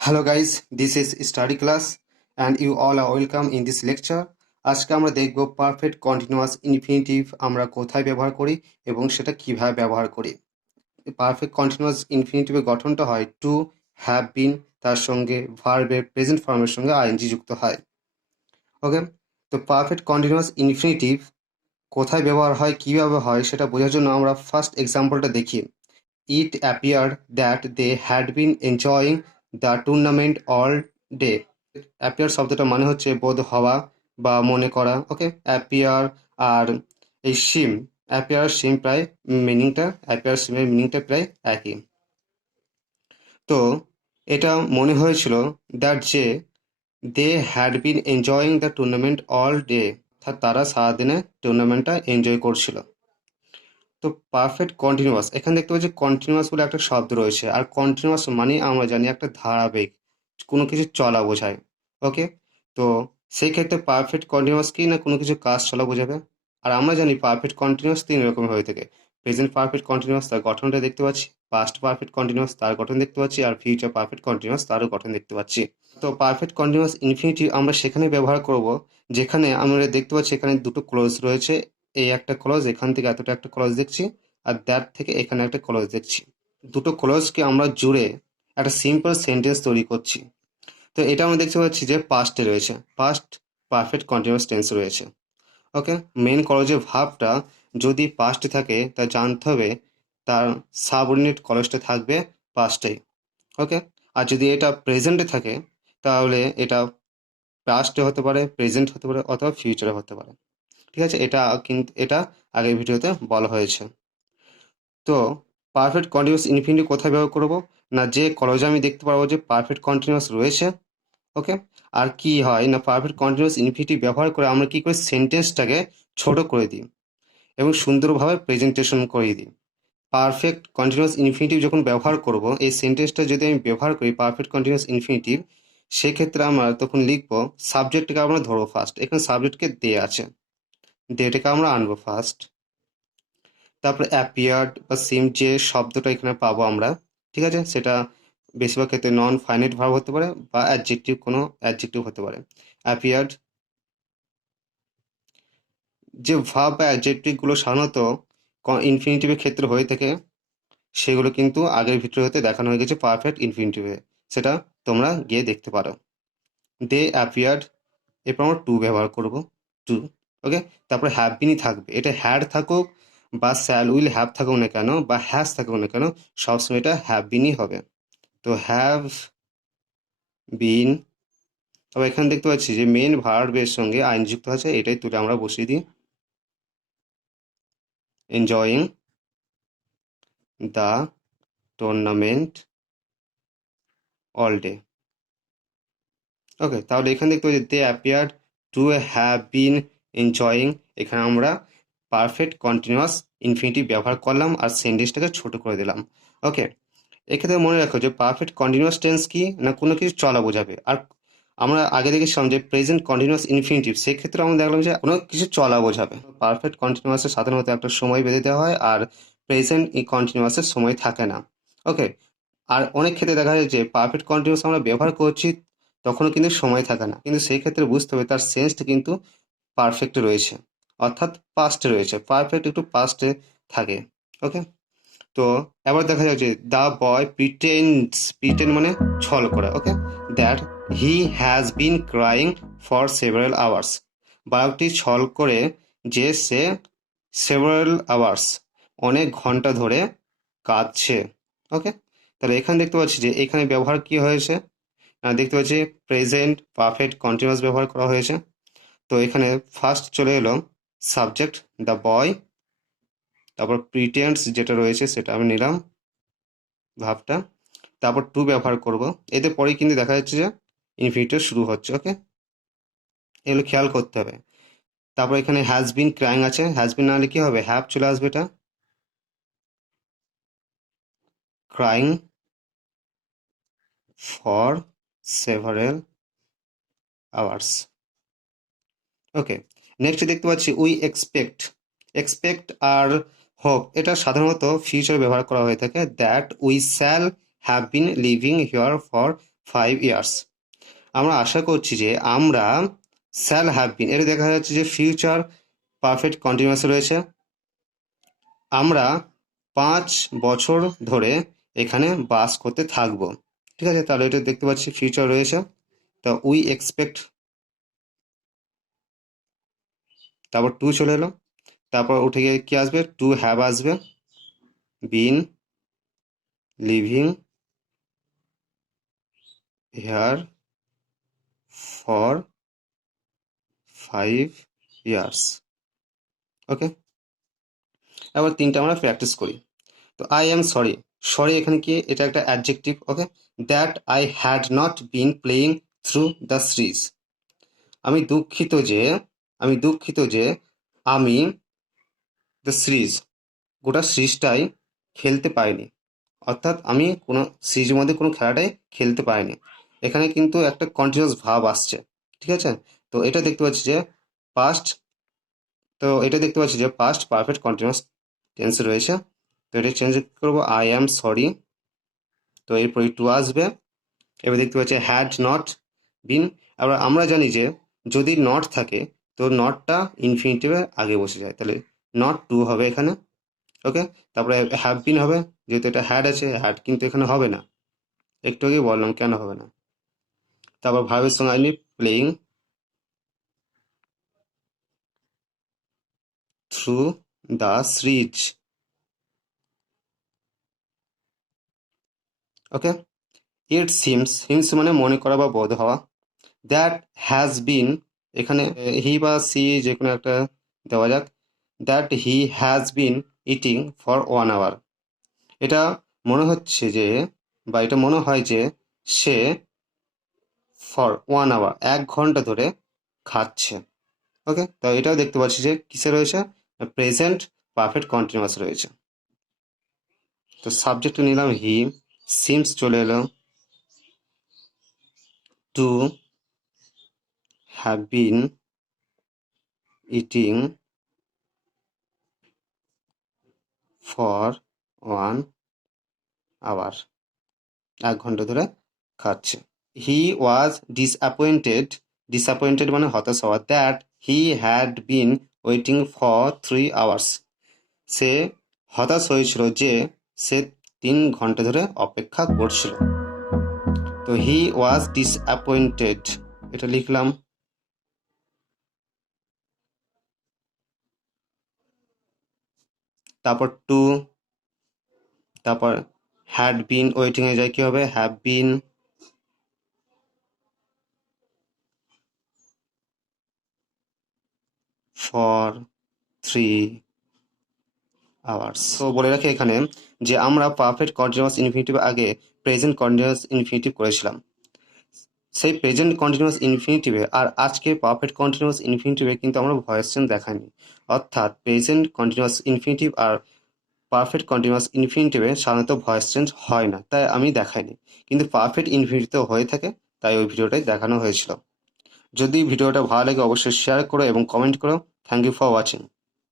Hello guys, this is study class and you all are welcome in this lecture. আজকে আমরা দেখব perfect continuous infinitive আমরা কোথায় ব্যবহার করি এবং সেটা কিভাবে ব্যবহার করি। পারফেক্ট কন্টিনিউয়াস ইনফিনিটিভের গঠনটা হয় টু, হ্যাভ বিন, তার সঙ্গে ভার্বের প্রেজেন্ট ফর্মের সঙ্গে আইএনজি যুক্ত হয়। ওকে, তো পারফেক্ট কন্টিনিউয়াস ইনফিনিটিভ কোথায় ব্যবহার হয়, কিভাবে হয় সেটা বোঝার জন্য আমরা ফার্স্ট এক্সাম্পলটা দেখি। It appeared that they had been enjoying the tournament all day. appear শব্দটা মানে হচ্ছে বোধ হওয়া বা মনে করা। ওকে, অ্যাপিয়ার আর এই সিম, অ্যাপিয়ার সিম প্রায় অ্যাপিয়ার সিমের মিনিংটা প্রায় একই। তো এটা মনে হয়েছিল দ্যাট যে they had been enjoying the tournament all day, অর্থাৎ তারা সারাদিনে টুর্নামেন্টটা এনজয় করছিল। তো পারফেক্ট কন্টিনিউয়াস, এখানে দেখতে পাচ্ছি কন্টিনিউয়াস বলে একটা শব্দ রয়েছে, আর কন্টিনিউয়াস মানে আমরা জানি একটা ধারাবাহিক কোনো কিছু চলা বোঝায়। ওকে, তো সেই ক্ষেত্রে পারফেক্ট কন্টিনিউয়াস কি না কোনো কিছু কাজ চলা বোঝাবে। আর আমরা জানি পারফেক্ট কন্টিনিউয়াস তিন রকমের হয়ে থাকে। প্রেজেন্ট পারফেক্ট কন্টিনিউয়াস তার গঠনটা দেখতে পাচ্ছি, পাস্ট পারফেক্ট কন্টিনিউয়াস তার গঠন দেখতে পাচ্ছি, আর ফিউচার পারফেক্ট কন্টিনিউয়াস তারও গঠন দেখতে পাচ্ছি। তো পারফেক্ট কন্টিনিউয়াস ইনফিনিটিভ আমরা সেখানে ব্যবহার করব যেখানে আমরা দেখতে পাচ্ছি এখানে দুটো ক্লোজ রয়েছে। এই একটা ক্লজ, এখান থেকে এতটা একটা ক্লজ দেখছি, আর দ্যাট থেকে এখানে একটা ক্লজ দেখছি। দুটো ক্লজকে আমরা জুড়ে একটা সিম্পল সেন্টেন্স তৈরি করছি। তো এটা আমরা দেখতে পাচ্ছি যে পাস্টে রয়েছে, পাস্ট পারফেক্ট কন্টিনিউয়াস টেন্স রয়েছে। ওকে, মেন ক্লজের ভার্বটা যদি পাস্টে থাকে তা জানতে হবে তার সাবঅর্ডিনেট ক্লজটা থাকবে পাস্টেই। ওকে, আর যদি এটা প্রেজেন্টে থাকে তাহলে এটা পাস্টে হতে পারে, প্রেজেন্ট হতে পারে, অথবা ফিউচারে হতে পারে। ঠিক আছে, এটা আগের ভিডিওতে বলা হয়েছে। তো পারফেক্ট কন্টিনিউয়াস ইনফিনিটিভ কোথায় ব্যবহার করব না, যে ক্লজে আমি দেখতে পারবো যে পারফেক্ট কন্টিনিউয়াস রয়েছে। ওকে, আর কি হয় না পারফেক্ট কন্টিনিউয়াস ইনফিনিটিভ ব্যবহার করে আমরা কি করে সেন্টেন্সটাকে ছোট করে দিই এবং সুন্দরভাবে প্রেজেন্টেশন করিয়ে দিই। পারফেক্ট কন্টিনিউয়াস ইনফিনিটিভ যখন ব্যবহার করব, এই সেন্টেন্সটা যদি আমি ব্যবহার করি পারফেক্ট কন্টিনিউয়াস ইনফিনিটিভ, সেক্ষেত্রে আমরা তখন লিখবো সাবজেক্টকে আমরা ধরবো ফার্স্ট, এখানে সাবজেক্টকে দে আছে, দেটাকে আমরা আনবো ফার্স্ট। তারপরে অ্যাপিয়ার্ড বা সিম যে শব্দটা এখানে পাবো আমরা, ঠিক আছে, সেটা বেশিরভাগ ক্ষেত্রে নন ফাইনাইট ভার্ব হতে পারে বা অ্যাডজেক্টিভ, কোনো অ্যাডজেক্টিভ হতে পারে। অ্যাপিয়ার্ড যে ভার্ব বা অ্যাডজেক্টিভগুলো সাধারণত ইনফিনিটিভের ক্ষেত্রে হয়ে থাকে সেগুলো কিন্তু আগের ভিডিওতে দেখানো হয়ে গেছে পারফেক্ট ইনফিনিটিভে, সেটা তোমরা গিয়ে দেখতে পারো। দে অ্যাপিয়ার্ড, এরপর আমরা টু ব্যবহার করব, টু। ওকে, তারপরে হ্যাভ বিনই থাকবে, এটা হ্যাড থাকুক বা শ্যাল উইল হ্যাভ থাকুক না কেন বা হ্যাজ থাকুক না কেন, সবসময় এটা হ্যাভ বিনই হবে। তো হ্যাভ বিন, তবে এখানে দেখতে পাচ্ছি যে মেন ভার্বের সঙ্গে আইন যুক্ত আছে, এটাই তুলে আমরা বসিয়ে দিই, enjoying the tournament all day. Okay, তাহলে এখানে দেখতে পাচ্ছি they appeared to have been enjoying, এখানে আমরা পারফেক্ট কন্টিনিউয়াস ইনফিনিটিভ ব্যবহার করলাম আর সেন্টেন্সটাকে ছোট করে দিলাম। ওকে, এক্ষেত্রে মনে রাখো যে পারফেক্ট কন্টিনিউয়াস টেন্স কি না কোনো কিছু চলা বোঝাবে, আর আমরা আগে দেখেছিলাম যে প্রেজেন্ট কন্টিনিউয়াস ইনফিনিটিভ, সেক্ষেত্রে আমরা দেখলাম যে কোনো কিছু চলা বোঝাবে। পারফেক্ট কন্টিনিউয়াসের সাধারণত একটা সময় বেঁধে দেওয়া হয়, আর প্রেজেন্ট কন্টিনিউয়াসের সময় থাকে না। ওকে, আর অনেক ক্ষেত্রে দেখা যায় যে পারফেক্ট কন্টিনিউয়াস আমরা ব্যবহার করছি তখনও কিন্তু সময় থাকে না, কিন্তু সেই ক্ষেত্রে বুঝতে হবে তার সেন্সটা কিন্তু পারফেক্টে রয়েছে, অর্থাৎ পাস্টে রয়েছে, পারফেক্ট একটু পাস্টে থাকে। ওকে, তো এবার দেখা যাচ্ছে দ্য বয় প্রিটেন্ড মানে ছল করা। Okay, that he has been crying for several hours, বালকটি ছল করে যে সে সেভারাল আওয়ার্স অনেক ঘন্টা ধরে কাঁদছে। ওকে, তাহলে এখানে দেখতে পাচ্ছি যে এখানে ব্যবহার কি হয়েছে, দেখতে পাচ্ছি প্রেজেন্ট পারফেক্ট কন্টিনিউয়াস ব্যবহার করা হয়েছে। তো এখানে ফার্স্ট চলে এলো সাবজেক্ট দ্য বয়, তারপর প্রিটেন্ডস যেটা রয়েছে সেটা আমি নিলাম ভাবটা, তারপর টু ব্যবহার করব, এতে পরেই কিন্তু দেখা যাচ্ছে যে ইনফিনিটিভ শুরু হচ্ছে। ওকে, এগুলো খেয়াল করতে হবে। তারপর এখানে হ্যাজ বিন ক্রাইং আছে, হ্যাজ বিন না হলে কি হবে, হ্যাভ চলে আসবে, এটা crying for several hours. Okay, next দেখতে পাচ্ছি উই এক্সপেক্ট আর হোপ, এটা সাধারণত ফিউচার ব্যবহার করা হয়ে থাকে, that we shall have been living here for 5 years। আমরা আশা করছি যে আমরা শ্যাল হ্যাভ বিন, এটা দেখা যাচ্ছে যে ফিউচার পারফেক্ট কন্টিনিউয়াস রয়েছে। আমরা 5 বছর ধরে এখানে বাস করতে থাকবো, ঠিক আছে। তাহলে এটা দেখতে পাচ্ছি ফিউচার রয়েছে, তো উই এক্সপেক্ট, তারপর টু চলে এলো, তারপর উঠে গিয়ে কি আসবে, টু হ্যাভ আসবে, been living here for 5 years। ওকে, এবার তিনটা আমরা প্র্যাকটিস করি। তো আই এম সরি, সরি এখানে কি, এটা একটা adjective. Okay, that I had not been playing through the series. আমি দুঃখিত যে আমি দ্য সিরিজ, গোটা সিরিজটাই খেলতে পারিনি, অর্থাৎ আমি কোনো সিরিজের মধ্যে কোনো খেলাটাই খেলতে পারিনি। এখানে কিন্তু একটা কন্টিনিউয়াস ভার্ব আসছে, ঠিক আছে। তো এটা দেখতে পাচ্ছি যে past, past perfect continuous tense রয়েছে। তো এটা চেঞ্জ করবো, আই অ্যাম সরি, তো এরপরে টু আসবে। এবার দেখতে পাচ্ছি হ্যাড নট বিন। আবার আমরা জানি যে যদি নট থাকে তো নটটা ইনফিনিটিভের আগে বসে যায়, তাহলে নট টু হবে এখানে। ওকে, তারপরে হ্যাভ বিন হবে, যেহেতু এটা হ্যাড আছে, হ্যাড কিন্তু এখানে হবে না, একটু আগে বললাম কেন হবে না। তারপর ভার্বের সঙ্গে আসবে playing through the series. Okay, it seems মানে মনে করা বা বোধ হওয়া। দ্যাট হ্যাজ বিন, এখানে হি বা সি যে কোনো একটা দেওয়া যাক। That he has been eating for 1 hour। এটা মনে হচ্ছে যে, বা এটা মনে হয় যে সে ফর 1 hour 1 ঘন্টা ধরে খাচ্ছে। ওকে, তো এটাও দেখতে পাচ্ছি যে কিসে রয়েছে, প্রেজেন্ট পারফেক্ট কন্টিনিউয়াস রয়েছে। তো সাবজেক্ট নিলাম হি, সিমস চলে এলো, two have been eating for 1 hour, 1 ঘন্টা ধরে খাচ্ছে। হি ওয়াজ ডিসঅ্যাপয়েন্টেড মানে হতাশ হওয়া, that he had been waiting for 3 hours। সে হতাশ হয়েছিল যে সে 3 ঘন্টা ধরে অপেক্ষা করছিল। তো হি ওয়াজ ডিসঅ্যাপয়েন্টেড, এটা লিখলাম। তারপর টু, তারপর হ্যাড বিন ওয়েটিং এ যায় কি হবে, হ্যাভ বিন ফর 3 hours। তো বলে রাখি এখানে যে আমরা পারফেক্ট কন্টিনিউয়াস ইনফিনিটিভ আগে প্রেজেন্ট কন্টিনিউয়াস ইনফিনিটিভ করেছিলাম। সেই প্রেজেন্ট কন্টিনিউয়াস ইনফিনিটিভে আর আজকে পারফেক্ট কন্টিনিউয়াস ইনফিনিটিভে কিন্তু আমরা ভয়েস চেঞ্জ দেখাইনি। অর্থাৎ প্রেজেন্ট কন্টিনিউয়াস ইনফিনিটিভ আর পারফেক্ট কন্টিনিউয়াস ইনফিনিটিভে সাধারণত ভয়েস চেঞ্জ হয় না, তাই আমি দেখাইনি। কিন্তু পারফেক্ট ইনফিনিটিভ হয়ে থাকে, তাই ওই ভিডিওটাই দেখানো হয়েছিল। যদি ভিডিওটা ভালো লাগে অবশ্যই শেয়ার করো এবং কমেন্ট করো। Thank you for watching.